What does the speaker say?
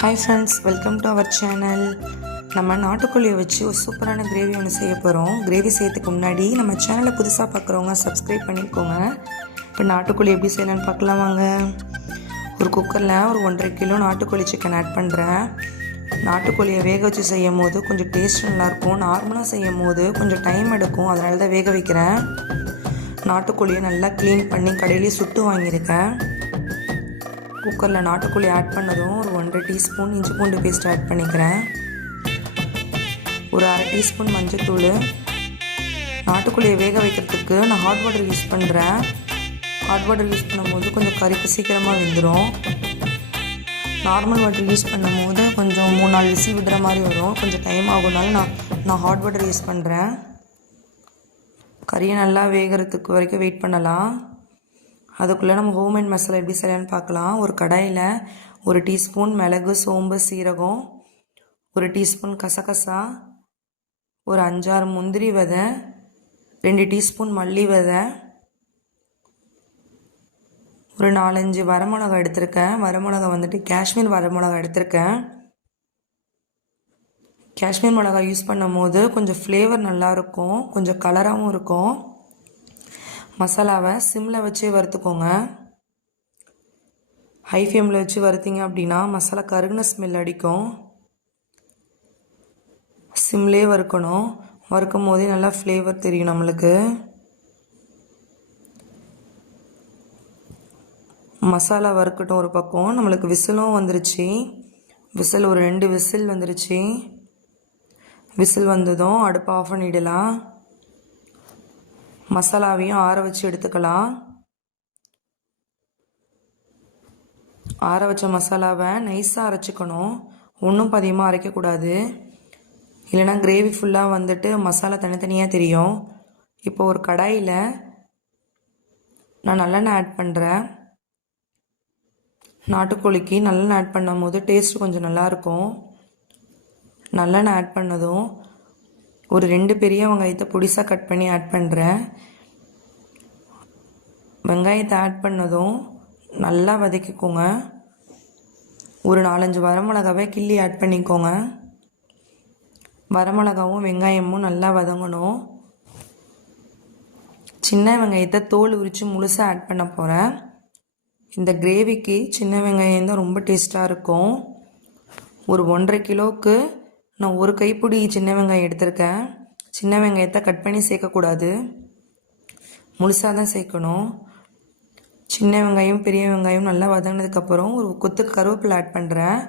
Hi friends, welcome to our channel. நம்ம நாட்டுக்கோழியை வச்சு ஒரு சூப்பரான கிரேவி ஒன்று செய்ய போகிறோம். கிரேவி செய்யறதுக்கு முன்னாடி நம்ம சேனலை புதுசாக பார்க்குறவங்க சப்ஸ்கிரைப் பண்ணிக்கோங்க. இப்போ நாட்டுக்கோழி எப்படி செய்யலான்னு பார்க்கலாம் வாங்க. ஒரு குக்கரில் ஒரு 1.5 கிலோ நாட்டுக்கோழி சிக்கன் ஆட் பண்ணுறேன். நாட்டுக்கோழியை வேக வச்சு செய்யும் போது கொஞ்சம் டேஸ்ட் நல்லாயிருக்கும். நார்மலாக செய்யும் போது கொஞ்சம் டைம் எடுக்கும், அதனால தான் வேக வைக்கிறேன். நாட்டுக்கோழியை நல்லா க்ளீன் பண்ணி கடையிலேயே சுட்டு வாங்கியிருக்கேன். குக்கரில் நாட்டுக்கோழி ஆட் பண்ணதும் ஒரு 1.5 டீஸ்பூன் இஞ்சி பூண்டு பேஸ்ட் ஆட் பண்ணிக்கிறேன். ஒரு 1/2 டீஸ்பூன் மஞ்சள்தூள். நாட்டுக்கோழியை வேக வைக்கிறதுக்கு நான் ஹாட் வாட்டர் யூஸ் பண்ணுறேன். ஹாட் வாட்டர் யூஸ் பண்ணும்போது கொஞ்சம் கறிக்கு சீக்கிரமாக வெந்துடும். நார்மல் வாட்டர் யூஸ் பண்ணும்போது கொஞ்சம் 3-4 விசில் விடுற மாதிரி வரும், கொஞ்சம் டைம் ஆகுனால நான் ஹாட் வாட்டர் யூஸ் பண்ணுறேன். கறியை நல்லா வேகிறதுக்கு வரைக்கும் வெயிட் பண்ணலாம். அதுக்குள்ளே நம்ம ஹோம்மேட் மசாலா எப்படி செய்யலான்னு பார்க்கலாம். ஒரு கடாயில் 1 டீஸ்பூன் மிளகு, சோம்பு, சீரகம், 1 டீஸ்பூன் கசகசா, ஒரு 5-6 முந்திரி விதை, 2 டீஸ்பூன் மல்லி விதை, ஒரு 4-5 வரமிளகா எடுத்திருக்கேன். வரமிளகா வந்துட்டு காஷ்மீர் வரமிளகா எடுத்திருக்கேன். காஷ்மீர் மிளகா யூஸ் பண்ணும் போது கொஞ்சம் ஃப்ளேவர் நல்லாயிருக்கும், கொஞ்சம் கலராகவும் இருக்கும். மசாலாவை சிம்மில் வச்சு வறுத்துக்கோங்க. ஹை ஃப்ளேமில் வச்சு வறுத்தீங்க அப்படின்னா மசாலா கருகுன ஸ்மெல் அடிக்கும். சிம்லேயே வறுக்கணும். வறுக்கும் போதே நல்லா ஃப்ளேவர் தெரியும் நம்மளுக்கு. மசாலா வறுக்கட்டும் ஒரு பக்கம். நம்மளுக்கு விசிலும் வந்துருச்சு. விசில் ஒரு 2 விசில் வந்துருச்சு. விசில் வந்ததும் அடுப்பை ஆஃப் பண்ணிடலாம். மசாலாவையும் ஆற வச்சு எடுத்துக்கலாம். ஆற வச்ச மசாலாவை நைஸாக அரைச்சிக்கணும், ஒன்றும் அதிகமாக அரைக்கக்கூடாது, இல்லைனா கிரேவி ஃபுல்லாக வந்துட்டு மசாலா தனித்தனியாக தெரியும். இப்போ ஒரு கடாயில் நான் நல்லெண்ணெய் ஆட் பண்ணுறேன். நாட்டுக்கோழிக்கு நல்லெண்ணெய் ஆட் பண்ணும் போது டேஸ்ட் கொஞ்சம் நல்லாயிருக்கும். நல்லெண்ணெய் ஆட் பண்ணதும் ஒரு 2 பெரிய வெங்காயத்தை பொடிசாக கட் பண்ணி ஆட் பண்ணுறேன். வெங்காயத்தை ஆட் பண்ணதும் நல்லா வதக்கிக்கோங்க. ஒரு 4-5 வரமிளகாவை கிள்ளி ஆட் பண்ணிக்கோங்க. வரமிளகாவும் வெங்காயமும் நல்லா வதங்கணும். சின்ன வெங்காயத்தை தோல் உரித்து முழுசாக ஆட் பண்ண போகிறேன். இந்த கிரேவிக்கு சின்ன வெங்காயம் தான் ரொம்ப டேஸ்ட்டாக இருக்கும். ஒரு 1.5 கிலோவுக்கு நான் ஒரு கைப்பிடி சின்ன வெங்காயம் எடுத்திருக்கேன். சின்ன வெங்காயத்தை கட் பண்ணி சேர்க்கக்கூடாது, முழுசாக தான் சேர்க்கணும். சின்ன வெங்காயம் பெரிய வெங்காயம் நல்லா வதங்கினதுக்கப்புறம் ஒரு கொத்து கருவேப்பிலை ஆட் பண்ணுறேன்.